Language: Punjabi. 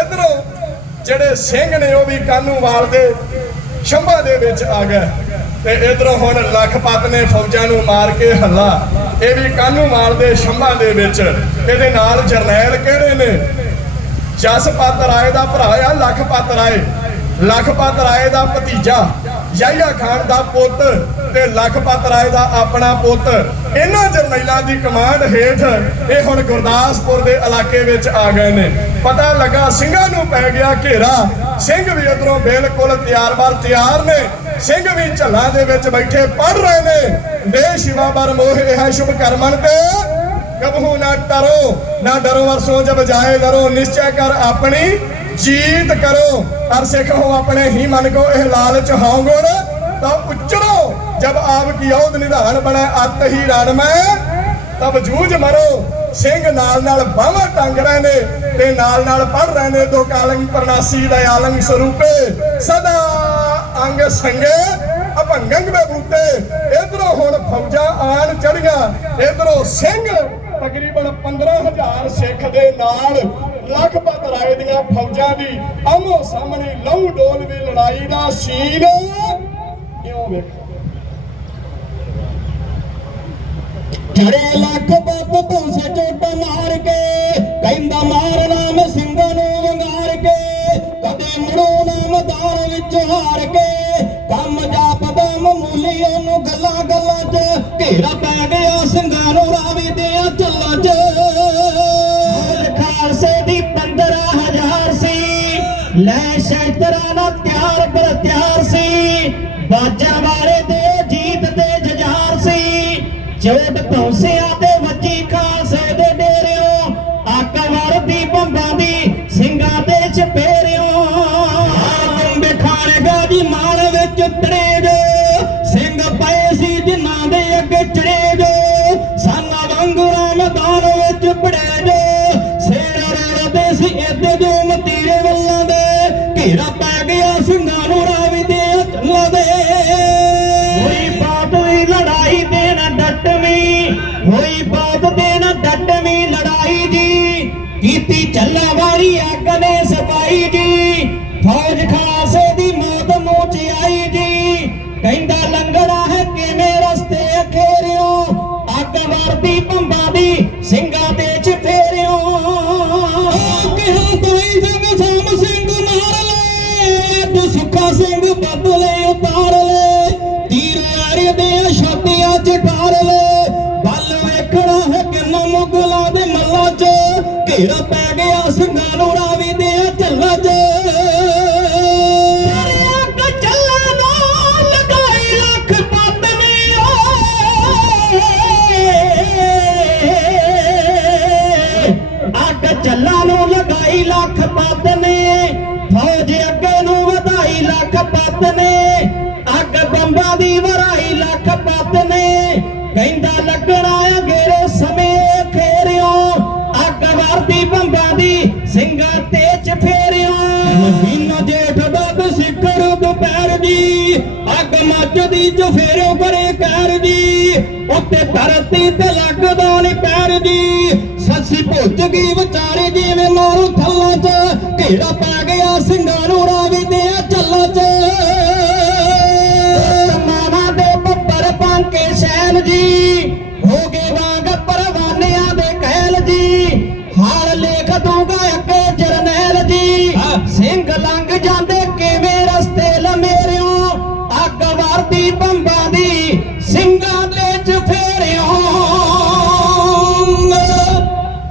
ਇਧਰੋਂ ਜਿਹੜੇ ਸਿੰਘ ਨੇ ਉਹ ਵੀ ਕਾਨੂੰਵਾਲ ਦੇ ਸ਼ੰਭਾ ਦੇ ਵਿੱਚ ਆ ਗਏ। ਤੇ ਇਧਰੋਂ ਹੁਣ ਲੱਖਪਤ ਨੇ ਫੌਜਾਂ ਨੂੰ ਮਾਰ ਕੇ ਹੱਲਾ। ਇਹ ਵੀ ਕਾਨੂੰਵਾਲ ਦੇ ਸ਼ੰਭਾ ਦੇ ਵਿੱਚ। ਇਹਦੇ ਨਾਲ ਜਰਨੈਲ ਕਿਹੜੇ ਨੇ? ਜਸਪਤ ਰਾਏ ਦਾ ਭਰਾ ਆ, ਲੱਖਪਤ ਰਾਏ। ਲੱਖਪਤ ਰਾਏ ਦਾ ਭਤੀਜਾ। ਯਾਹਿਆ ਖਾਨ ਦਾ ਪੁੱਤ ਤੇ ਲਖਪਤ ਰਾਏ ਦਾ ਆਪਣਾ ਪੁੱਤ। ਇਹਨਾਂ ਜਰਨੈਲਾਂ ਦੀ ਕਮਾਂਡ ਹੇਠ ਇਹ ਹੁਣ ਗੁਰਦਾਸਪੁਰ ਦੇ ਇਲਾਕੇ ਵਿੱਚ ਆ ਗਏ ਨੇ। ਪਤਾ ਲੱਗਾ ਸਿੰਘਾਂ ਨੂੰ ਪੈ ਗਿਆ ਘੇਰਾ। ਸਿੰਘ ਵੀ ਉਧਰੋਂ ਬਿਲਕੁਲ ਤਿਆਰ-ਬਰ ਤਿਆਰ ਨੇ। ਸਿੰਘ ਵੀ ਝੱਲਾਂ ਦੇ ਵਿੱਚ ਬੈਠੇ ਪੜ ਰਹੇ ਨੇ। ਦੇ ਸ਼ਿਵਾ ਬਰ ਮੋਹ, ਇਹ ਸ਼ੁਭ ਕਰਮਨ ਤੇ। ਕਬਹੂ ਨਾ ਟਰੋ, ਨਾ ਡਰੋ ਵਰਸੋਂ ਜਬ ਜਾਏ ਲਰੋ। ਨਿਸ਼ਚੈ ਕਰ ਆਪਣੀ ਜੀਤ ਕਰੋ। ਹਰ ਸਿੱਖ ਹੋ ਆਪਣੇ ਹੀ ਮਨ ਕੋ, ਇਹ ਲਾਲਚ ਹਾਉ ਤਾਂ ਉਚਰੋ ਜਬ ਆਪ ਕੀ ਔਦ ਨਿਧਾਨ ਬਣੇ, ਅਤ ਹੀ ਰਣ ਮੈਂ। ਤਬ ਜੂਝ ਮਰੋ। ਸਿੰਘ ਨਾਲ ਨਾਲ ਬਾਹਾਂ ਟੰਗ ਰਹੇ ਨੇ ਤੇ ਨਾਲ ਨਾਲ ਪੜ ਰਹੇ ਨੇ ਦੋ ਕਾਲੰਗ ਪ੍ਰਨਾਸੀ ਦਇਆਲੰਗ ਸਰੂਪੇ। ਸਦਾ ਅੰਗ ਸੰਗੇ, ਅਭੰਗੰਗ ਦੇ ਬੂਟੇ। ਇਧਰੋਂ ਹੁਣ ਫੌਜਾਂ ਆਣ ਚੜੀਆਂ ਇਧਰੋਂ ਸਿੰਘ ਤਕਰੀਬਨ 15000 ਸਿੱਖ ਦੇ ਨਾਲ ਲੱਖ ਦੀਆਂ ਫੌਜਾਂ ਦੀ ਆਮੋ ਸਾਹਮਣੇ ਲਹੂ ਡੋਲ ਵੀ ਲੜਾਈ ਦਾ ਸੀਨ। ਕਿਉਂ ਵੇਖੋ? ਚੜੇ ਲੱਖ ਬੱਬ ਭੌਂਸੇ ਚੋਟ ਮਾਰ ਕੇ, ਕਹਿੰਦਾ ਮਾਰ ਨਾਮ ਸਿੰਘਾਂ ਨੂੰ ਵੰਗਾਰ ਕੇ, ਕਦੇ ਮੁੜੋ ਨਾ ਮੈਦਾਨ ਵਿੱਚ ਹਾਰ ਕੇ, ਕੰਮ ਜਾਪਦਾ ਮਾਮੂਲੀ ਉਹਨੂੰ ਗੱਲਾਂ ਗੱਲਾਂ 'ਚ ਘੇਰਾ ਪੈ ਗਿਆ, ਸਿੰਘਾਂ ਨੂੰ ਰਾਵੀ ਦੇ ਚੱਲਾਂ 'ਚ। ਲੈ ਸ਼ੈਤਰਾ ਨਾ ਤਿਆਰ ਪਰ ਤਿਆਰ ਸੀ। ਬਾਜਾਂ ਵਾਲੇ ਦੇ ਜੀਤ ਦੇ ਜਜਾਰ ਸੀ। ਚੋਟ ਪੌਂਸਿਆਂ ਤੇ ਵੱਜੀ ਖਾਲਸੇ ਦੇ ਡੇਰਿਓ। ਆਕਾ ਵਰਦੀ ਸੀ ਇੱਦੇ ਜੋ ਮਤੀਰੇ ਵੱਲਾਂ ਦੇ, ਘੇਰਾ ਪੈ ਗਿਆ ਸਿੰਘਾਂ ਨੂੰ ਰਾਵੀ ਦੇ ਹੱਥਾਂ ਦੇ। ਹੋਈ ਬਾਤ ਦੀ ਲੜਾਈ ਦੇ ਨਾ ਡਟਵੀਂ, ਹੋਈ ਬਾਤ ਦੇ ਨਾ ਡਟਵੀਂ ਲੜਾਈ ਜੀ। ਕੀਤੀ ਚੱਲਾ ਵਾਲੀ ਅੱਗ ਨੇ ਸਫ਼ਾਈ ਜੀ। ਫੌਜ ਖਾਸੇ ਦੀ ਮੌਤ ਮੂੰਹ ਚ ਆਈ ਜੀ। ਕਹਿੰਦਾ ਲੰਗੜਾ ਹੈ ਕਿਵੇਂ ਰਸਤੇ ਅਖੇਰਿਓ, ਅੱਗ ਵਰਦੀ ਭੰਬਾਂ ਦੀ ਘੇਰਾ ਪੈ ਗਿਆ ਸਿੰਘਾਂ ਨੂੰ ਰਾਵੀ ਦੇ ਝੱਲਾਂ ਚ। ਅੱਗ ਚੱਲਾਂ ਨੂੰ ਲਗਾਈ ਲੱਖ ਨੂੰ ਲਗਾਈ ਲੱਖ ਪੱਤ ਨੇ, ਫੌਜ ਅੱਗੇ ਨੂੰ ਵਧਾਈ ਲੱਖ ਪੱਤ ਨੇ, ਅੱਗ ਬੰਬਾਂ ਦੀ ਵਰਾਈ ਲੱਖ ਪੱਤ ਨੇ। ਕਹਿੰਦਾ ਲੱਗਣਾ ਜੀ ਅੱਗ ਮੱਚਦੀ ਚਫੇਰਿਓ ਕਰੇ ਕਹਿਰ ਜੀ ਉੱਤੇ ਧਰਤੀ ਤੇ ਲੱਗਦਾ ਨੀ ਪੈਰ ਜੀ ਸੱਸੀ ਭੁੱਜ ਗਈ ਵਿਚਾਰੇ ਜਿਵੇਂ ਮਾਰੂ ਥੱਲਾਂ 'ਚ ਘੇਰਾ ਪੈ ਗਿਆ ਸਿੰਘਾਂ ਨੂੰ ਰਾਵੀ ਦੇ ਚੱਲਾਂ 'ਚ। ਮਾਮਾ ਦੇ ਬੱਬਰ ਪਾਂਕੇ ਸੈਨ ਜੀ ਹੋ ਗਏ ਵਾਂਗ ਪਰਵਾਨਿਆਂ ਦੇ ਕਹਿਲ ਜੀ। ਹਾਲ ਲੇਖ ਦੂਗਾ ਅੱਗੇ ਜਰਨੈਲ ਜੀ। ਸਿੰਘ